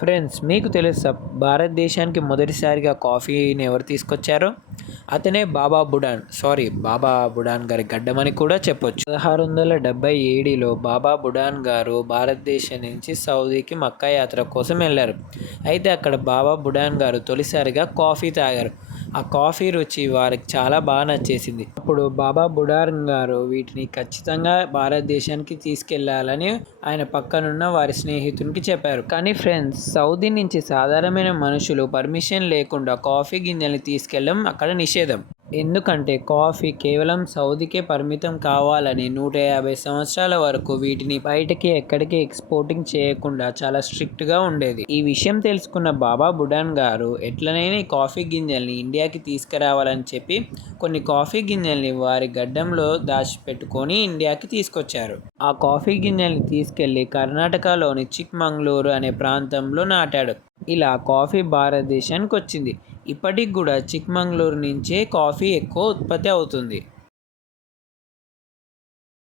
Friends, మీకు తెలుసా భారతదేశానికి మొదటిసారిగా కాఫీని ఎవరు తీసుకొచ్చారో? అతనే బాబా బుడాన్ గారి గడ్డమని కూడా చెప్పొచ్చు. 1677లో బాబా బుడాన్ గారు భారతదేశం నుంచి సౌదీకి మక్కా యాత్ర కోసం వెళ్ళారు. అయితే అక్కడ బాబా బుడాన్ గారు తొలిసారిగా కాఫీ తాగారు. ఆ కాఫీ రుచి వారికి చాలా బాగా నచ్చేసింది. అప్పుడు బాబా బుడాన్ గారు వీటిని ఖచ్చితంగా భారతదేశానికి తీసుకెళ్లాలని ఆయన పక్కనున్న వారి స్నేహితునికి చెప్పారు. కానీ ఫ్రెండ్స్, సౌదీ నుంచి సాధారణమైన మనుషులు పర్మిషన్ లేకుండా కాఫీ గింజల్ని తీసుకెళ్ళడం అక్కడ నిషేధం. ఎందుకంటే కాఫీ కేవలం సౌదీకే పరిమితం కావాలని 150 సంవత్సరాల వరకు వీటిని బయటకి ఎక్కడికి ఎక్స్పోర్టింగ్ చేయకుండా చాలా స్ట్రిక్ట్గా ఉండేది. ఈ విషయం తెలుసుకున్న బాబా బుడాన్ గారు ఎట్లనైనా ఈ కాఫీ గింజల్ని ఇండియాకి తీసుకురావాలని చెప్పి కొన్ని కాఫీ గింజల్ని వారి గడ్డంలో దాచిపెట్టుకొని ఇండియాకి తీసుకొచ్చారు. ఆ కాఫీ గింజల్ని తీసుకెళ్లి కర్ణాటకలోని చిక్మంగళూరు అనే ప్రాంతంలో నాటాడు. ఇలా కాఫీ భారతదేశానికి వచ్చింది. ఇప్పటికి కూడా చిక్మంగళూరు నుంచే కాఫీ ఎక్కువ ఉత్పత్తి అవుతుంది.